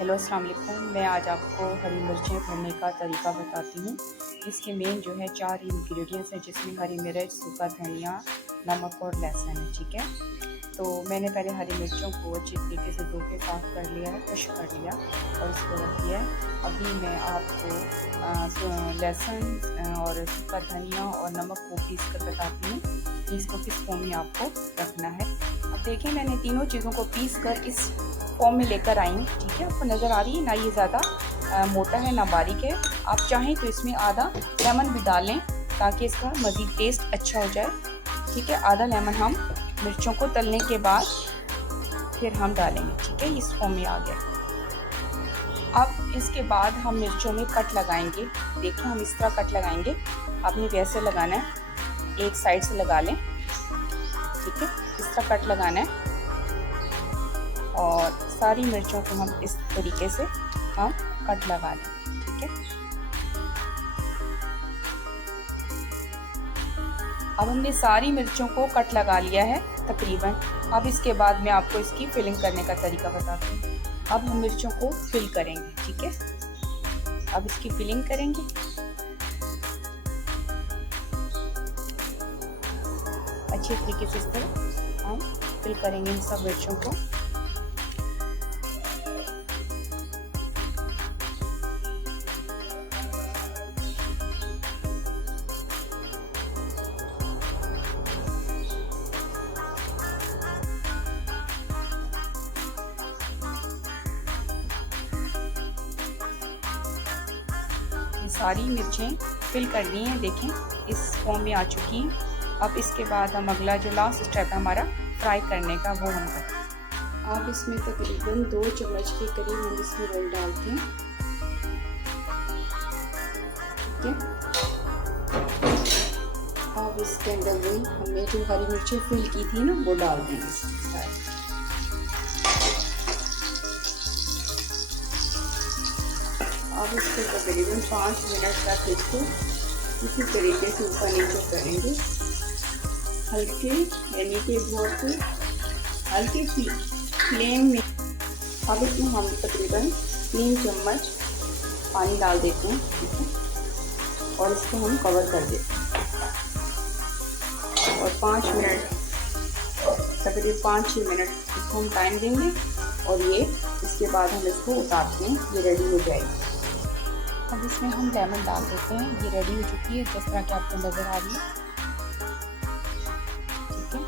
Hello अस्सलाम वालेकुम। मैं आज आपको हरी मिर्चें भरने का तरीका बताती हूँ। इसके मेन जो है 4 इंग्रेडिएंट्स हैं, जिसमें हरी मिर्च, सूखा धनिया, नमक और लहसुन है। ठीक है, तो मैंने पहले हरी मिर्चों को अच्छी तरीके से धो के साफ़ कर लिया है, खुश कर लिया और इसको रख दिया है। अभी मैं आपको लहसुन और सूखा धनिया और नमक को पीस कर बताती हूँ कि इसको किस फॉर्म में आपको रखना है। अब देखिए, मैंने तीनों चीज़ों को पीस कर इस फॉर्म में लेकर आई हूँ। ठीक है, आपको नज़र आ रही है ना, ये ज़्यादा मोटा है ना बारीक है। आप चाहें तो इसमें आधा लेमन भी डालें ताकि इसका मज़ीद टेस्ट अच्छा हो जाए। ठीक है, आधा लेमन हम मिर्चों को तलने के बाद फिर हम डालेंगे। ठीक है, इस फॉर्म में आ गया। अब इसके बाद हम मिर्चों में कट लगाएंगे। देखिए, हम इस तरह कट लगाएंगे। आपने वैसे लगाना है, एक साइड से लगा लें। ठीक है, इस तरह कट लगाना है और सारी मिर्चों को हम इस तरीके से हम कट लगा लें। ठीक है, अब हमने सारी मिर्चों को कट लगा लिया है तकरीबन। अब इसके बाद मैं आपको इसकी फिलिंग करने का तरीका बताती हूँ। अब हम मिर्चों को फिल करेंगे। ठीक है, अब इसकी फिलिंग करेंगे। अच्छे तरीके से इस तरह हम फिल करेंगे इन सब मिर्चों को। सारी मिर्चें फिल कर ली हैं। देखें, इस फॉर्म में आ चुकी हैं। अब इसके बाद हम अगला जो लास्ट स्टेप है हमारा फ्राई करने का, वो हम करते हैं। अब इसमें तकरीबन 2 चम्मच के करीब हम इसमें ऑयल डालते हैं। ठीक है, अब इसके अंदर भी हमने जो हरी मिर्चें फिल की थी ना, वो डाल देंगे। अब इसको तकरीबन 5 मिनट तक इसको इसी तरीके से ऊपर नीचे करेंगे, हल्के यानी कि बहुत हल्की फ्लेम में। अब इसमें हम तकरीबन 3 चम्मच पानी डाल देते हैं। ठीक है, और इसको हम कवर कर देते हैं और 5 मिनट, तकरीबन 5-6 मिनट इसको हम टाइम देंगे और ये इसके बाद हम इसको उतारते हैं। ये रेडी हो जाएगी। अब इसमें हम लेमन डाल देते हैं। ये रेडी हो चुकी है, जिस तरह की आपको नज़र आ रही है। ठीक है,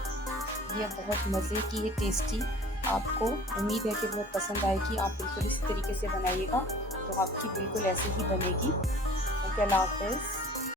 ये बहुत मज़े की है, टेस्टी। आपको उम्मीद है कि बहुत पसंद आएगी। आप बिल्कुल इस तरीके से बनाइएगा तो आपकी बिल्कुल ऐसे ही बनेगी। ओके, अल्लाह हाफ़िज़।